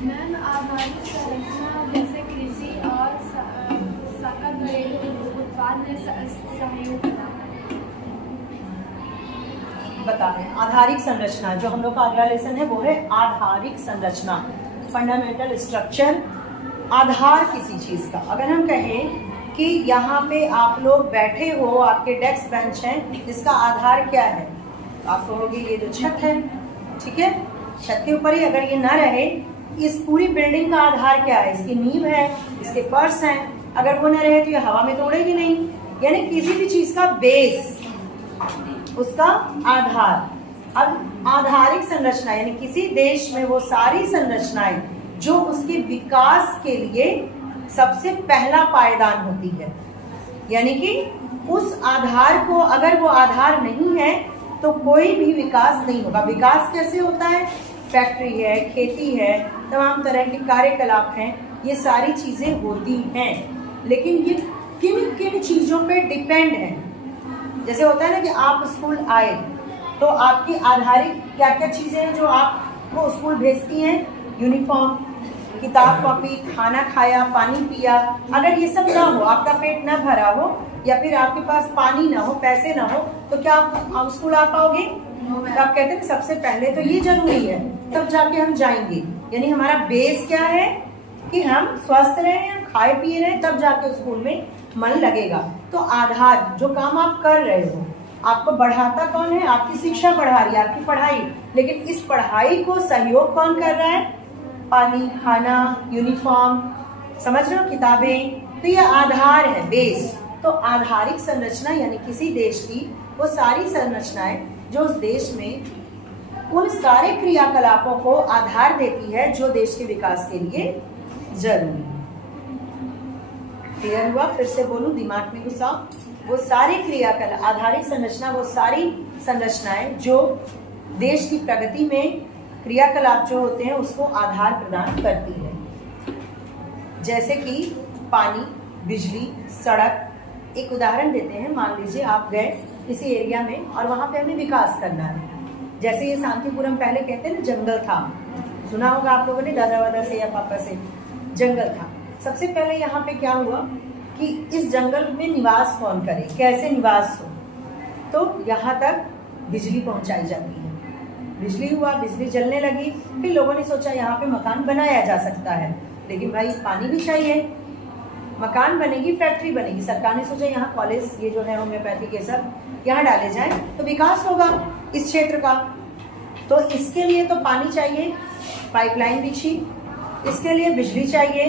Ma'am आधारिक संरचना जैसे कृषि और सकल घरेलू उत्पाद में सहयोग करना है। बता रहे हैं आधारिक संरचना, जो हम लोग का अगला लेसन है वो है आधारिक संरचना, फंडामेंटल स्ट्रक्चर। आधार किसी चीज का, अगर हम कहें कि यहाँ पे आप लोग बैठे हो, आपके डेस्क बेंच हैं, इसका आधार क्या है? आप कहोगे ये जो छत है, ठीक है, छत के ऊपर ही अगर ये ना रहे, इस पूरी बिल्डिंग का आधार क्या है? इसकी नींव है, इसके फर्श हैं, अगर वो ना रहे तो ये हवा में तो उड़ेगी नहीं। यानी किसी भी चीज का बेस, उसका आधार। अब आधारिक संरचना यानी किसी देश में वो सारी संरचनाएं जो उसके विकास के लिए सबसे पहला पायदान होती है, यानी कि उस आधार को, अगर वो आधार नहीं है तो कोई भी विकास नहीं होगा। विकास कैसे होता है? फैक्ट्री है, खेती है, तमाम तरह के कार्यकलाप हैं, ये सारी चीजें होती हैं, लेकिन ये किन किन चीजों पे डिपेंड है। जैसे होता है ना कि आप स्कूल आए तो आपकी आधारिक क्या क्या चीजें हैं जो आपको स्कूल भेजती हैं? यूनिफॉर्म, किताब कॉपी, खाना खाया, पानी पिया। अगर ये सब ना हो, आपका पेट ना भरा हो या फिर आपके पास पानी ना हो, पैसे ना हो, तो क्या आप स्कूल आ पाओगे? तो आप कहते हैं सबसे पहले तो ये जरूरी है, तब जाके हम जाएंगे। यानी हमारा बेस क्या है कि हम स्वस्थ रहे, हम खाए पिए रहे, तब जाके स्कूल में मन लगेगा। तो आधार, जो काम आप कर रहे हो, आपको बढ़ाता कौन है? आपकी शिक्षा बढ़ा रही है, आपकी पढ़ाई, लेकिन इस पढ़ाई को सहयोग कौन कर रहा है? पानी, खाना, यूनिफॉर्म, समझ रहे हो, किताबें। तो ये आधार है, बेस। तो आधारिक संरचना यानी किसी देश की वो सारी संरचनाएं जो उस देश में उन सारे क्रियाकलापों को आधार देती है जो देश के विकास के लिए जरूरी है। क्लियर हुआ? फिर से बोलूं, दिमाग में घुसाओ। वो सारी क्रियाकलाप, आधारिक संरचना वो सारी संरचनाएं जो देश की प्रगति में क्रियाकलाप जो होते हैं उसको आधार प्रदान करती है। जैसे कि पानी, बिजली, सड़क। एक उदाहरण देते हैं, मान लीजिए आप गए किसी एरिया में और वहां पे हमें विकास करना है। जैसे ये शांतिपुरम, पहले कहते हैं ना जंगल था, सुना होगा आप लोगों ने, दादा वादा से या पापा से, जंगल था। सबसे पहले यहाँ पे क्या हुआ कि इस जंगल में निवास कौन करे, कैसे निवास हो, तो यहाँ तक बिजली पहुंचाई जाती है। बिजली हुआ, बिजली जलने लगी, फिर लोगों ने सोचा यहाँ पे मकान बनाया जा सकता है, लेकिन भाई पानी भी चाहिए, मकान बनेगी, फैक्ट्री बनेगी। सरकार ने सोचा यहाँ कॉलेज, ये जो है होम्योपैथी के सब यहाँ डाले जाए तो विकास होगा इस क्षेत्र का। तो इसके लिए तो पानी चाहिए, पाइपलाइन बिछी, इसके लिए बिजली चाहिए,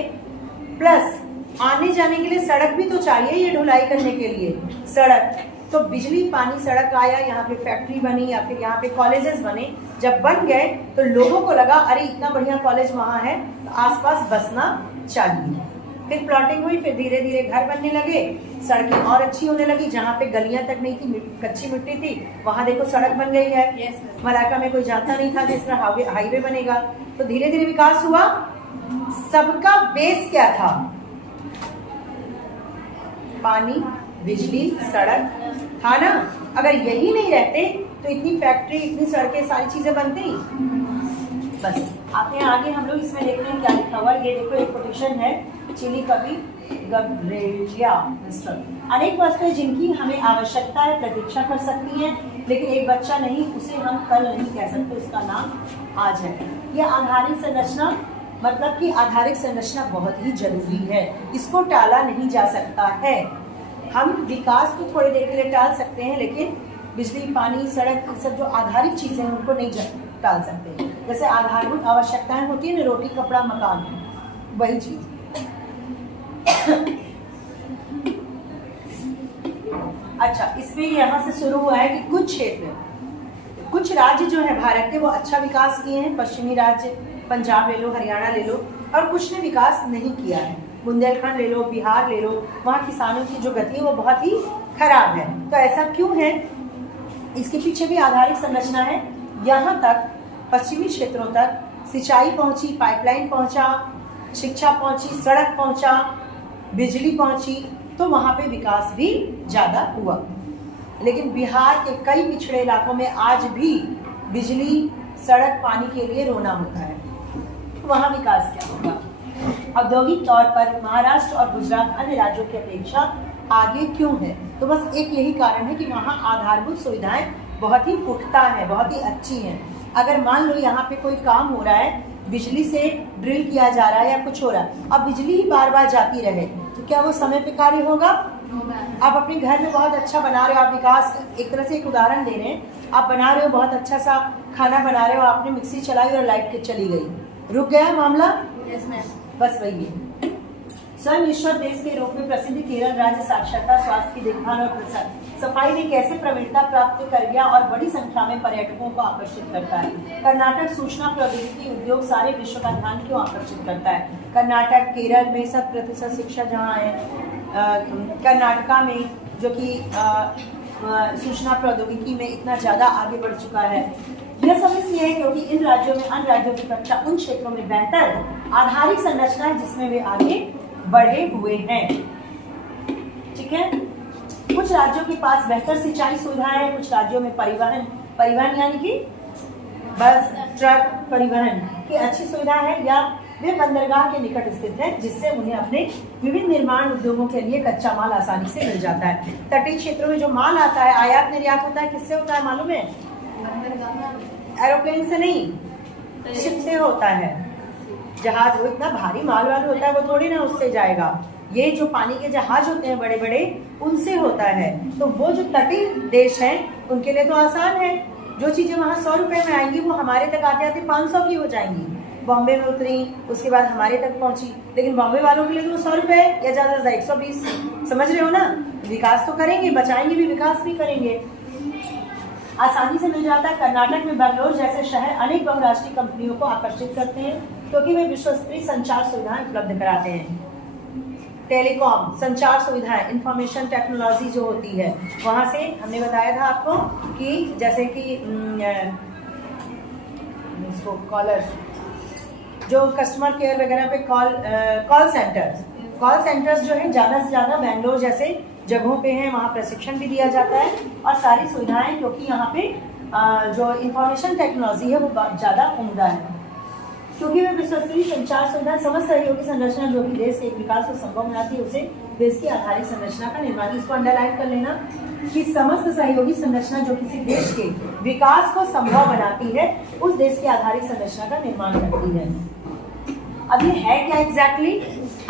प्लस आने जाने के लिए सड़क भी तो चाहिए, ये ढुलाई करने के लिए सड़क। तो बिजली, पानी, सड़क आया, यहाँ पे फैक्ट्री बनी या फिर यहाँ पे कॉलेजेस बने। जब बन गए तो लोगों को लगा अरे इतना बढ़िया कॉलेज वहाँ है तो आसपास बसना चाहिए। फिर प्लॉटिंग हुई, फिर धीरे धीरे घर बनने लगे, सड़कें और अच्छी होने लगी। जहाँ पे गलियां तक नहीं थी, कच्ची मिट्टी थी, वहां देखो सड़क बन गई है। मलाका में कोई जाता नहीं था, जिस तरह हाईवे बनेगा। तो धीरे धीरे विकास हुआ। सबका बेस क्या था? पानी, बिजली, सड़क था ना। अगर यही नहीं रहते तो इतनी फैक्ट्री, इतनी सड़कें, सारी चीजें बनती? बस आते हैं आगे, हम लोग इसमें देखते हैं क्या लिखा हुआ। ये देखो एक कोटेशन है चिली कवि गब्रिएला मिस्टर। अनेक वस्तुएं जिनकी हमें आवश्यकता है प्रतीक्षा कर सकती हैं, लेकिन एक बच्चा नहीं, उसे हम कल नहीं कह सकते, उसका नाम आज है। यह आधारिक संरचना, मतलब कि आधारिक संरचना बहुत ही जरूरी है, इसको टाला नहीं जा सकता है। हम विकास को थोड़ी देर के लिए टाल सकते हैं, लेकिन बिजली, पानी, सड़क, ये सब जो आधारिक चीजें हैं उनको नहीं टाल सकते। जैसे आधारभूत आवश्यकताएं होती है ना, रोटी, कपड़ा, मकान, वही चीज। अच्छा, इसमें यहाँ से शुरू हुआ है कि कुछ क्षेत्र, कुछ राज्य जो है भारत के वो अच्छा विकास किए हैं। पश्चिमी राज्य, पंजाब ले लो, हरियाणा ले लो, और कुछ ने विकास नहीं किया है। बुंदेलखंड ले लो, बिहार ले लो, वहाँ किसानों की जो गति है वो बहुत ही खराब है। तो ऐसा क्यों है? इसके पीछे भी आधारिक संरचना है। यहाँ तक पश्चिमी क्षेत्रों तक सिंचाई पहुंची, पाइपलाइन पहुंचा, शिक्षा पहुंची, सड़क पहुंचा, बिजली पहुंची, तो वहां पे विकास भी ज्यादा हुआ। लेकिन बिहार के कई पिछड़े इलाकों में आज भी बिजली, सड़क, पानी के लिए रोना होता है, वहाँ विकास क्या होगा। औद्योगिक तौर पर महाराष्ट्र और गुजरात अन्य राज्यों की अपेक्षा आगे क्यों है? तो बस एक यही कारण है कि वहाँ आधारभूत सुविधाएं बहुत ही पुख्ता है, बहुत ही अच्छी हैं। अगर मान लो यहाँ पे कोई काम हो रहा है, बिजली से ड्रिल किया जा रहा है या कुछ हो रहा है, अब बिजली ही बार बार जाती रहे तो क्या वो समय पे कार्य होगा? आप अपने घर में बहुत अच्छा बना रहे हो, आप विकास, एक तरह से एक उदाहरण दे रहे हैं, आप बना रहे हो बहुत अच्छा सा खाना बना रहे हो, आपने मिक्सी चलाई और लाइट चली गई, रुक गया मामला? बस वही है। स्वयं ईश्वर देश के रूप में प्रसिद्ध केरल राज्य साक्षरता, स्वास्थ्य की देखभाल और सफाई में कैसे प्रवीणता प्राप्त कर गया और बड़ी संख्या में पर्यटकों को आकर्षित करता है। कर्नाटक सूचना प्रौद्योगिकी उद्योग सारे विश्व का ध्यान क्यों आकर्षित करता है? कर्नाटक, केरल में 100% शिक्षा जहाँ है, कर्नाटका में जो कि सूचना प्रौद्योगिकी में इतना ज्यादा आगे बढ़ चुका है, यह सब इसलिए है क्योंकि इन राज्यों में अन्य राज्यों की अपेक्षा उन क्षेत्रों में बेहतर आधारिक संरचना है जिसमें वे आगे बढ़े हुए हैं। ठीक है, कुछ राज्यों के पास बेहतर सिंचाई सुविधाएं हैं, कुछ राज्यों में परिवहन यानी कि बस, ट्रक परिवहन की अच्छी सुविधा है, या वे बंदरगाह के निकट स्थित है जिससे उन्हें अपने विभिन्न निर्माण उद्योगों के लिए कच्चा माल आसानी से मिल जाता है। तटीय क्षेत्रों में जो माल आता है, आयात निर्यात होता है, किससे होता है मालूम है? एरोप्लेन से नहीं, शिप से होता है। जहाज, वो इतना भारी माल वाल होता है, वो थोड़ी ना उससे जाएगा। ये जो पानी के जहाज होते हैं बड़े बड़े, उनसे होता है। तो वो जो तटीय देश हैं उनके लिए तो आसान है, जो चीजें वहाँ 100 रुपए में आएंगी वो हमारे तक आते आते 500 की हो जाएंगी। बॉम्बे में उतरी, उसके बाद हमारे तक पहुंची, लेकिन बॉम्बे वालों के लिए तो 100 रुपए या ज्यादा से 120। समझ रहे हो ना? विकास तो करेंगे, बचाएंगे भी, विकास भी करेंगे, आसानी से मिल जाता है। कर्नाटक में बेंगलोर जैसे शहर अनेक बहुराष्ट्रीय कंपनियों को आकर्षित करते हैं क्योंकि वे विश्वस्तरीय संचार सुविधाएं उपलब्ध कराते हैं। टेलीकॉम, संचार सुविधाएं, इंफॉर्मेशन टेक्नोलॉजी जो होती है, वहां से हमने बताया था आपको कि जैसे कि इसको कॉलर, जो कस्टमर केयर वगैरह पे कॉल सेंटर्स जो है ज़्यादा से ज़्यादा बेंगलोर जैसे जगहों पे हैं, वहाँ प्रशिक्षण भी दिया जाता है और सारी सुविधाएं, क्योंकि यहाँ पे जो इंफॉर्मेशन टेक्नोलॉजी है वो ज़्यादा उम्दा है, क्योंकि वे विश्वस्तरीय संचार सुविधा समस्त सहयोगी संरचना जो कि देश के एक विकास को संभव बनाती है, उसे देश की आधारिक संरचना का निर्माण। इसको अंडरलाइन कर लेना कि समस्त सहयोगी संरचना जो किसी देश के विकास को संभव बनाती है, उस देश की आधारिक संरचना का निर्माण करती है। अब ये है क्या एग्जैक्टली?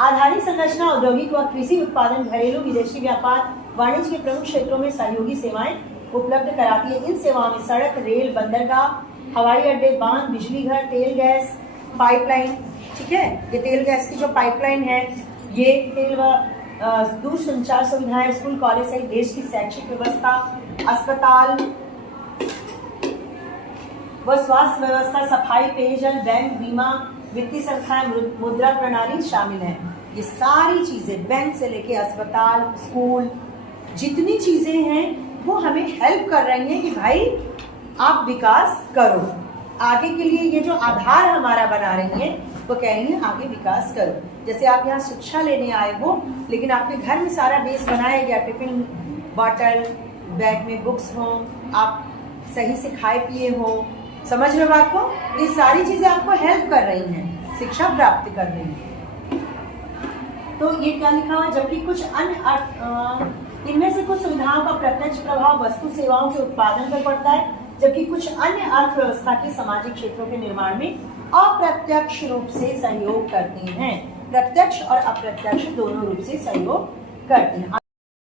आधारिक संरचना औद्योगिक व कृषि उत्पादन, घरेलू विदेशी व्यापार, वाणिज्य के प्रमुख क्षेत्रों में सहयोगी सेवाएं उपलब्ध कराती है। इन सेवाओं में सड़क, रेल, बंदरगाह, हवाई अड्डे, बांध, बिजली घर, तेल गैस पाइपलाइन, ठीक है, ये तेल गैस की जो पाइपलाइन है, ये तेल व दूर संचार सुविधाएं, स्कूल कॉलेज सहित देश की शैक्षिक व्यवस्था, अस्पताल व स्वास्थ्य व्यवस्था, सफाई, पेयजल, बैंक, बीमा, वित्तीय संस्थाएं, मुद्रा प्रणाली शामिल है। ये सारी चीजें, बैंक से लेके अस्पताल, स्कूल, जितनी चीजें हैं वो हमें हेल्प कर रही हैं कि भाई आप विकास करो। आगे के लिए ये जो आधार हमारा बना रही है वो कह रही है आगे विकास करो। जैसे आप यहाँ शिक्षा लेने आए हो, लेकिन आपके घर में सारा बेस बनाया गया, टिफिन, बॉटल, बैग में बुक्स हो, आप सही से खाए पिए हो, समझ रहे हो बात को? ये सारी चीजें आपको हेल्प कर रही हैं, शिक्षा प्राप्त कर रही हैं। तो ये क्या लिखा हुआ? जबकि कुछ अन्य इनमें से कुछ सुविधाओं का प्रत्यक्ष प्रभाव वस्तु सेवाओं के उत्पादन पर पड़ता है, जबकि कुछ अन्य अर्थव्यवस्था के सामाजिक क्षेत्रों के निर्माण में अप्रत्यक्ष रूप से सहयोग करती हैं। प्रत्यक्ष और अप्रत्यक्ष दोनों रूप से सहयोग करती हैं।